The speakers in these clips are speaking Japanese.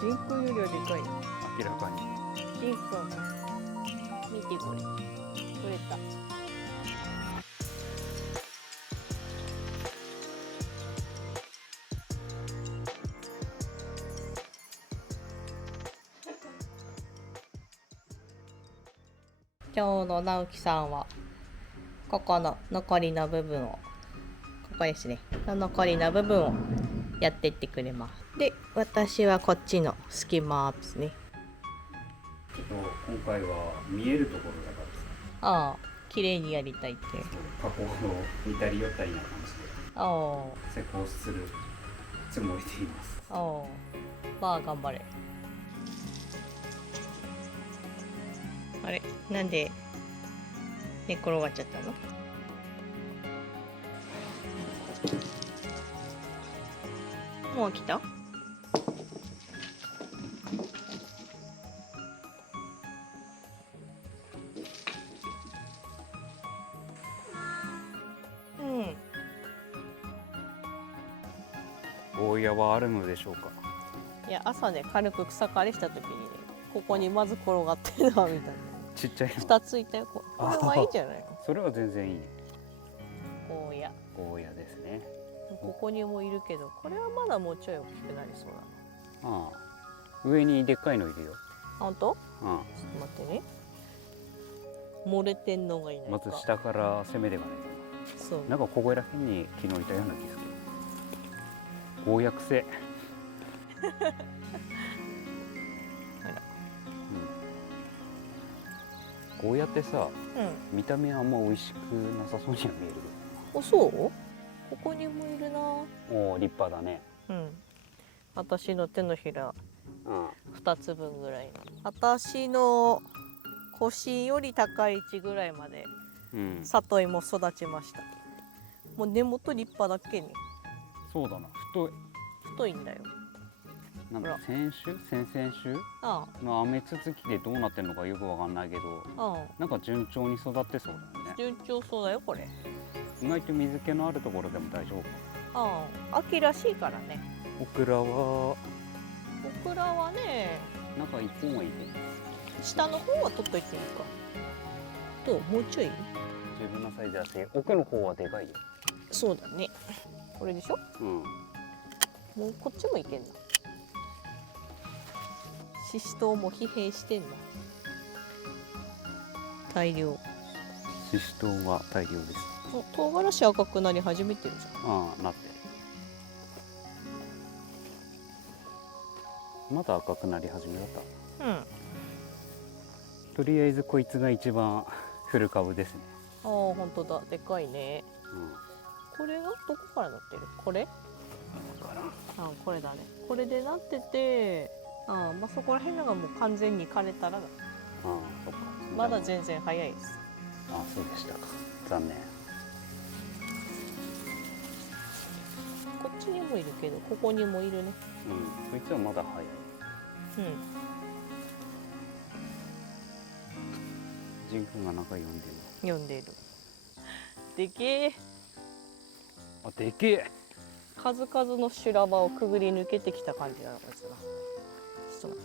ジンくんよりはでかいよ。明らかに。ジンくん見てこれ、取れた。今日の直樹さんはここの残りの部分を、ここですね、残りの部分をやってってくれます。で、私はこっちの隙間ですね。今回は見えるところだからさ。ああ、綺麗にやりたいって。加工の見たり寄ったりな感じであ施工するつもりでいます。あ、ああ、まあ頑張れ。あれ、なんで寝転がっちゃったの？もう来た？うん。ゴーヤはあるのでしょうか。いや、朝ね、軽く草刈りした時にね、ここにまず転がってるのを見た。ちっちゃいの。2ついたよ。これはいいんじゃないの？それは全然いい。ゴーヤ。ゴーヤですね。ここにもいるけど、これはまだもうちょい大きくなりそうだな。ああ、上にでっかいのいるよ。本当？あちょっと待ってね。漏れてんのがいないか。まず下から攻めではないかな。そう。なんかここら辺に昨日いたような気がする。ゴーヤ癖。あら。ゴーヤってさ、うん。見た目あんま美味しくなさそうには見える。お、そう？ここにもいるな。おお、立派だね。うん。私の手のひらうん。 2つ分ぐらいの。私の腰より高い位置ぐらいまでうん、里芋育ちました。もう根元立派だっけにそうだな。太いんだよ。なんだ、ほら先々週あの雨続きでどうなってるのかよくわかんないけど、あ、ああ、なんか順調に育ってそうだよね。順調そうだよこれ。意外と水気のあるところでも大丈夫。ああ、秋らしいからね。オクラはオクラはね、なんか一本はいいけど、下の方は取っといていいか。どう？もうちょい？十分なサイズだし、奥の方はでかいよ。そうだね。これでしょ？うん。もうこっちもいけんな。ししとうも疲弊してんな。大量。ししとうは大量です。お、唐辛子赤くなり始めてるじゃん。ああ、なってる。まだ赤くなり始めだった。うん。あとりあえずこいつが一番フル株ですね。あ、本当だ。でかいね。うん。これがどこからなってる？これ？ああ、これだね。これでなってて、ああ、まあそこら辺のがもう完全に枯れたらだ。ああ、そっか。まだ全然早いです。ああ、そうでしたか。残念。こっちにもいるけど、ここにもいるね。うん。こいつはまだ早い。うん。ジン君がなんか読んでる。読んでる。でけえ。あ、でけえ。数々の修羅場をくぐり抜けてきた感じなのかしら。ちょっと待っ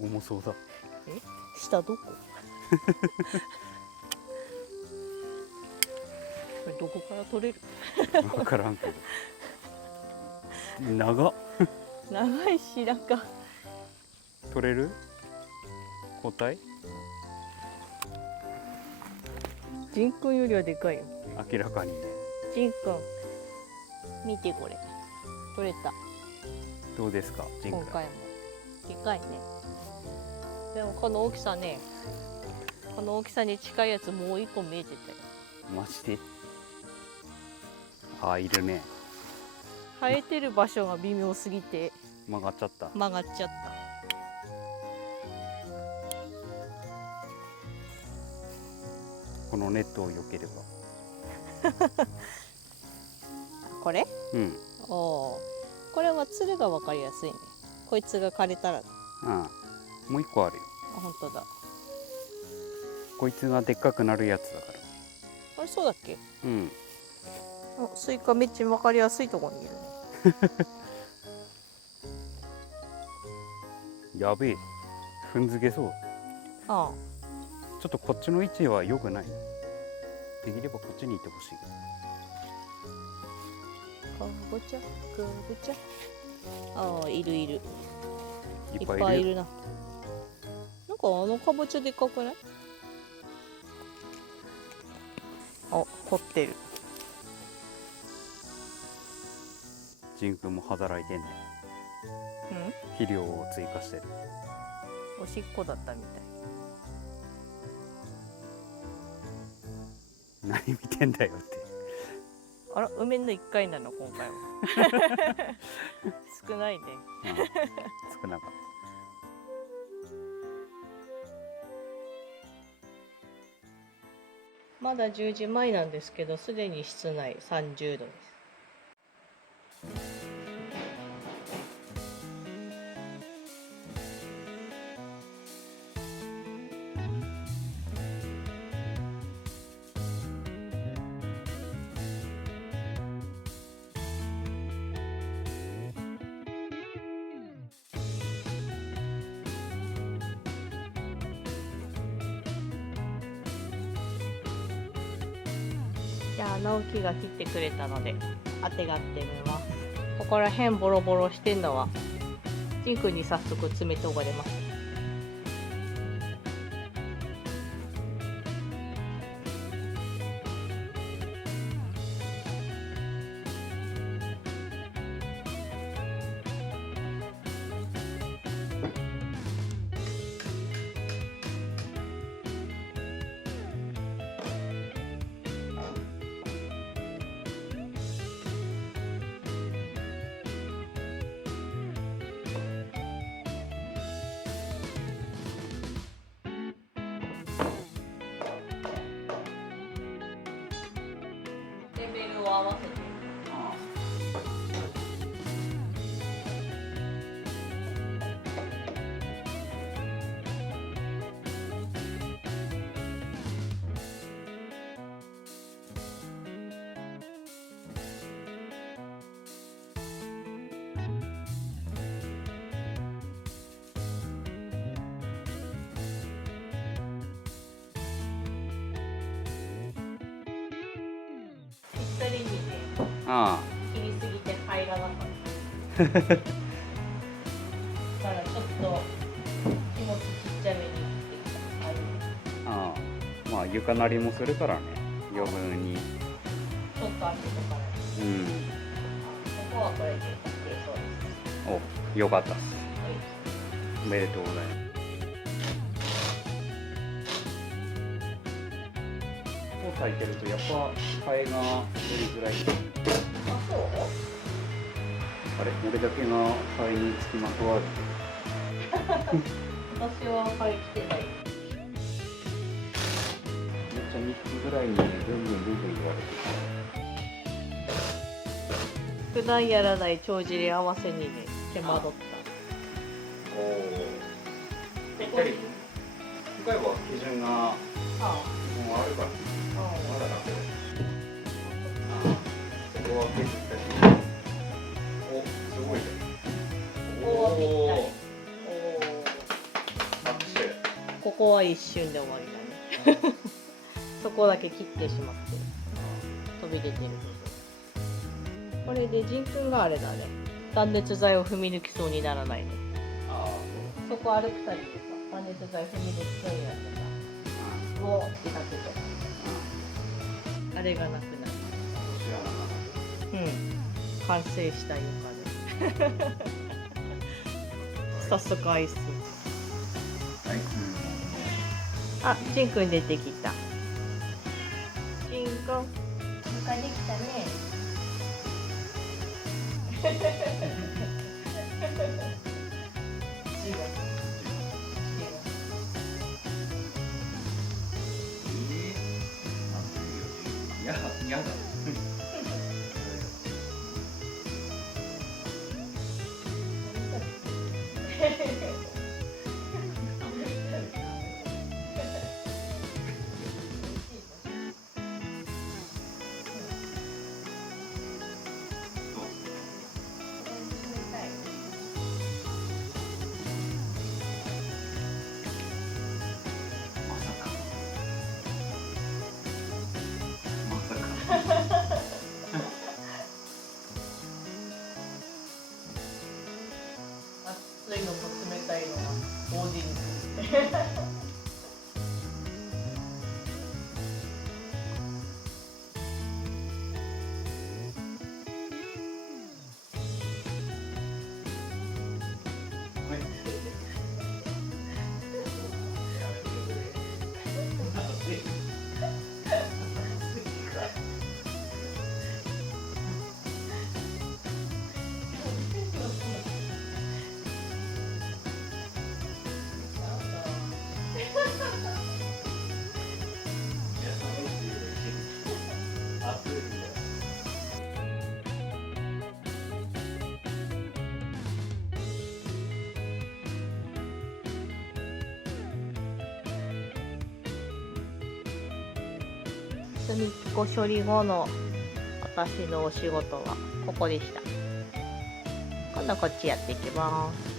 て。重そうだ。え？下どこ？これどこから取れる？わからんけど。長っ。長い白髪。取れる？交代？ジンくんよりはでかいよ。明らかにね。ジンくん、見てこれ。取れた。どうですか、ジン君。今回も。でかいね。でもこの大きさね、この大きさに近いやつもう一個見えてたよ。マジで。ああ、いるね。生えてる場所が微妙すぎて曲がっちゃった。曲がっちゃった。このネットを避ければ。これ？うん。おお。これはつるが分かりやすいね。こいつが枯れたら。うん。もう一個あるよ。あ、本当だ。こいつがでっかくなるやつだから。あれ、そうだっけ？うん。あ、スイカめっちゃ分かりやすいところにいるね。やべえ、踏んづけそう。あちょっとこっちの位置は良くない。できればこっちに行ってほしい。あ、かぼちゃ、かぼちゃ。ああ、いるいる。いっいっぱいいる。ぱいいるな。なんかあのかぼちゃでかくない？あ、掘ってる。ジンくんも働いてんね。うん？肥料を追加してる。おしっこだったみたい。何見てんだよって。あら、梅の1回なの今回は。少ないね。うん、少なかった。まだ10時前なんですけど、すでに室内30度です。じゃあ直樹が切ってくれたのであてがってみます。ここら辺ボロボロしてんのはジンくんに早速詰めておがれます。レベルを合わせて。ぴったりにね、あ切りすぎて入らなかっただからちょっと気持ちちっちゃめに切ってきた。あ、ああ、まあ床なりもするからね、余分に。ちょっと開けとかないと。うん。ここはこれで OK そうです。お、よかったっす。はい。おめでとうございます。こう咲いてるとやっぱハエが出りづらい。あ、そう？あれ、俺だけがハエにつきまとわる。私はハエ来てない。めっちゃ2匹ぐらいにブンブンブンブン言われて普段やらない帳尻合わせにね、手間取った。おお。ぴったり。今回は基準がもうあるから。まだ楽です。そこは結構ぴったり。お、すごいね。ここはぴったり。拍手。ここは一瞬で終わりだね。そこだけ切ってしまって飛び出てる部分。これでジンくんがあれだね。断熱材を踏み抜きそうにならないね。ああ、そこ歩くたびにさ、断熱材踏み抜きそうになってさ、もう出かけて。あれがなくなる。うん。完成した床で。早速アイス。あ、ジンくん出てきた。ジンくん、床できたね。やだ。熱いのと冷たいのが同時に隅っこ処理後の私のお仕事はここでした。今度はこっちやっていきます。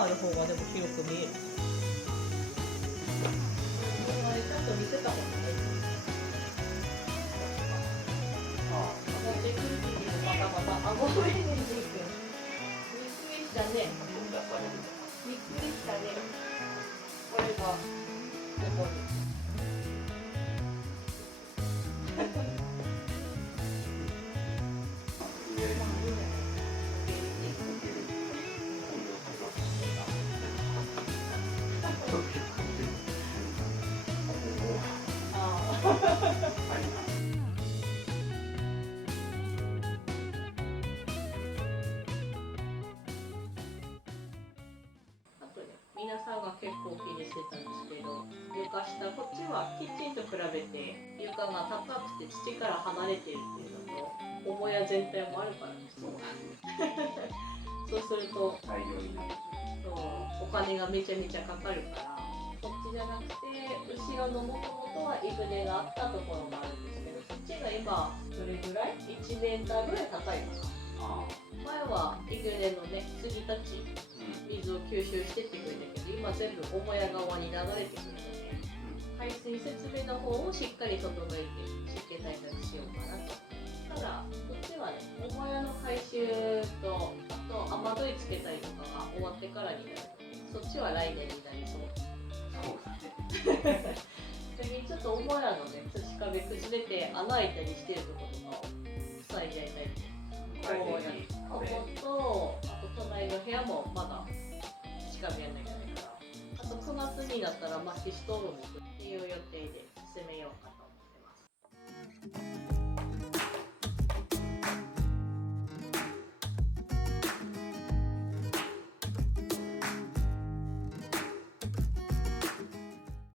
ある方がでも広く見える。あれちゃんと見せたもんね。上がってくる時にバタバタ。あ、ごめんね、じいくん。びっくりしたね。びっくりしたね。これがここに。皆さんが結構気にしてたんですけど、床下こっちはキッチンと比べて床が高くて土から離れているっていうのと母屋全体もあるからです。そうすると大量になる。お金がめちゃめちゃかかるから、こっちじゃなくて後ろのもともとはイグネがあったところがあるんですけど、そっちが今どれぐらい ?1 メーターぐらい高いかな。前はイグネのね杉たち水を吸収してってくれたけど、今全部母屋側に流れてくるので、排水設備の方をしっかり整えて湿気対策しようかなと。ただこっちはね、母屋の改修とあと雨どいつけたりとかが終わってからになるので、そっちは来年になりそう。そうだね。逆にちょっと母屋のね土壁崩れて穴開いたりしてるところとかを塞いじゃいたりとか。こことあと隣の部屋もまだ土壁やんなきゃいけないから、あと9月になったら薪ストーブもく